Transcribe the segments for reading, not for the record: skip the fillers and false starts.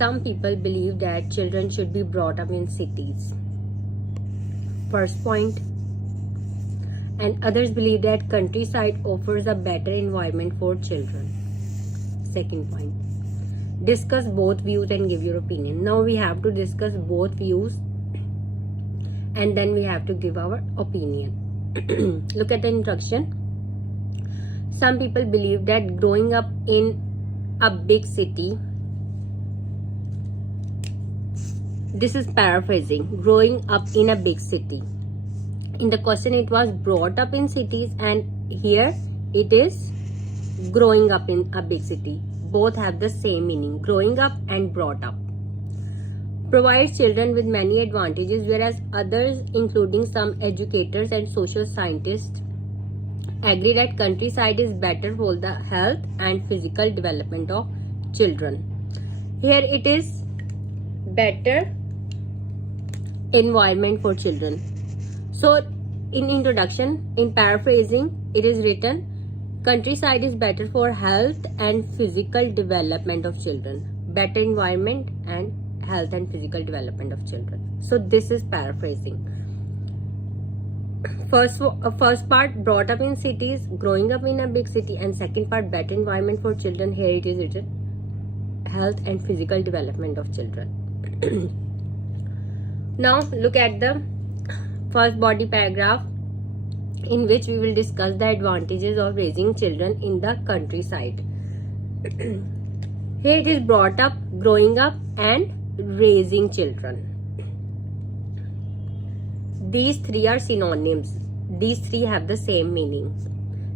some people believe that children should be brought up in cities. First point. And others believe that countryside offers a better environment for children. Second point. Discuss both views and give your opinion. Now we have to discuss both views and then we have to give our opinion. Look at the introduction. Some people believe that growing up in a big city, this is paraphrasing, growing up in a big city. In the question it was brought up in cities, and here it is growing up in a big city. Both have the same meaning, growing up and brought up. Provides children with many advantages, whereas others, including some educators and social scientists, agree that countryside is better for the health and physical development of children. Here it is better environment for children. So in introduction, in paraphrasing, it is written, countryside is better for health and physical development of children. Better environment and health and physical development of children. So this is paraphrasing. First part, brought up in cities, growing up in a big city, and second part, better environment for children. Here it is written, health and physical development of children. Now look at the first body paragraph, in which we will discuss the advantages of raising children in the countryside. Here it is brought up, growing up, and raising children. These three are synonyms. These three have the same meaning.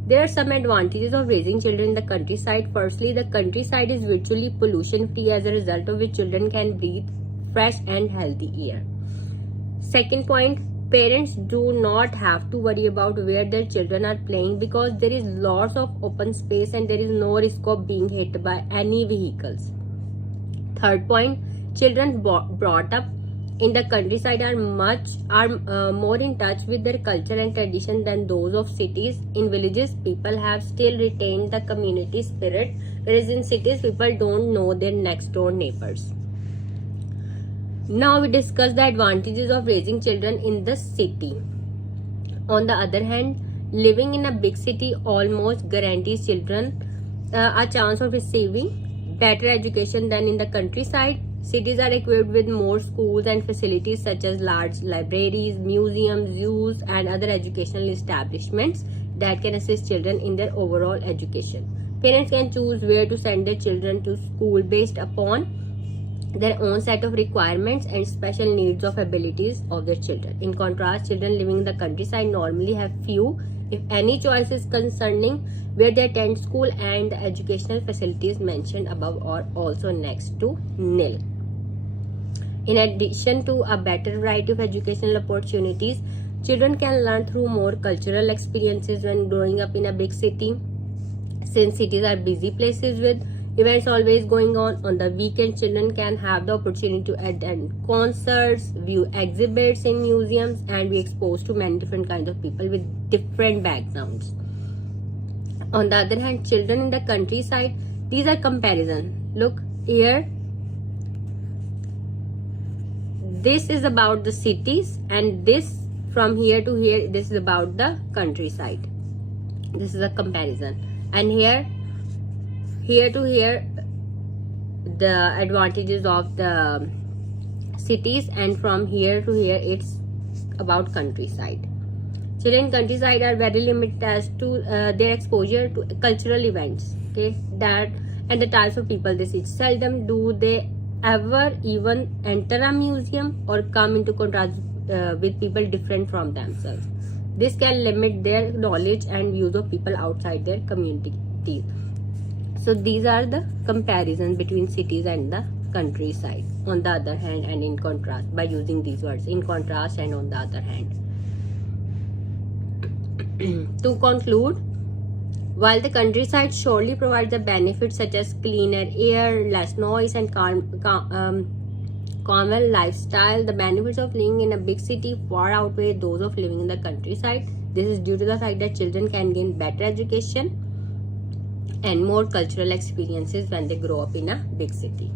There are some advantages of raising children in the countryside. Firstly, the countryside is virtually pollution free, as a result of which children can breathe fresh and healthy air. Second point, parents do not have to worry about where their children are playing, because there is lots of open space and there is no risk of being hit by any vehicles. Third point, children brought up in the countryside are more in touch with their culture and tradition than those of cities. In villages, people have still retained the community spirit, whereas in cities, people don't know their next door neighbors. Now we discuss the advantages of raising children in the city. On the other hand, living in a big city almost guarantees children a chance of receiving better education than in the countryside. Cities are equipped with more schools and facilities such as large libraries, museums, zoos, and other educational establishments that can assist children in their overall education. Parents can choose where to send their children to school based upon their own set of requirements and special needs of abilities of their children. In contrast, children living in the countryside normally have few, if any, choices concerning where they attend school, and the educational facilities mentioned above are also next to nil. In addition to a better variety of educational opportunities, children can learn through more cultural experiences when growing up in a big city. Since cities are busy places with events always going on the weekend, children can have the opportunity to attend concerts, view exhibits in museums, and be exposed to many different kinds of people with different backgrounds. On the other hand, children in the countryside, these are comparisons. Look here. This is about the cities, and this from here to here, this is about the countryside. This is a comparison. And here to here, the advantages of the cities, and from here to here, it's about countryside. Children in countryside are very limited as to their exposure to cultural events, okay, that and the types of people they see. Seldom do they ever even enter a museum or come into contact with people different from themselves. This can limit their knowledge and views of people outside their communities. So these are the comparisons between cities and the countryside, on the other hand, and in contrast, by using these words, in contrast and on the other hand. To conclude, while the countryside surely provides the benefits such as cleaner air, less noise, and calmer lifestyle, the benefits of living in a big city far outweigh those of living in the countryside. This is due to the fact that children can gain better education and more cultural experiences when they grow up in a big city.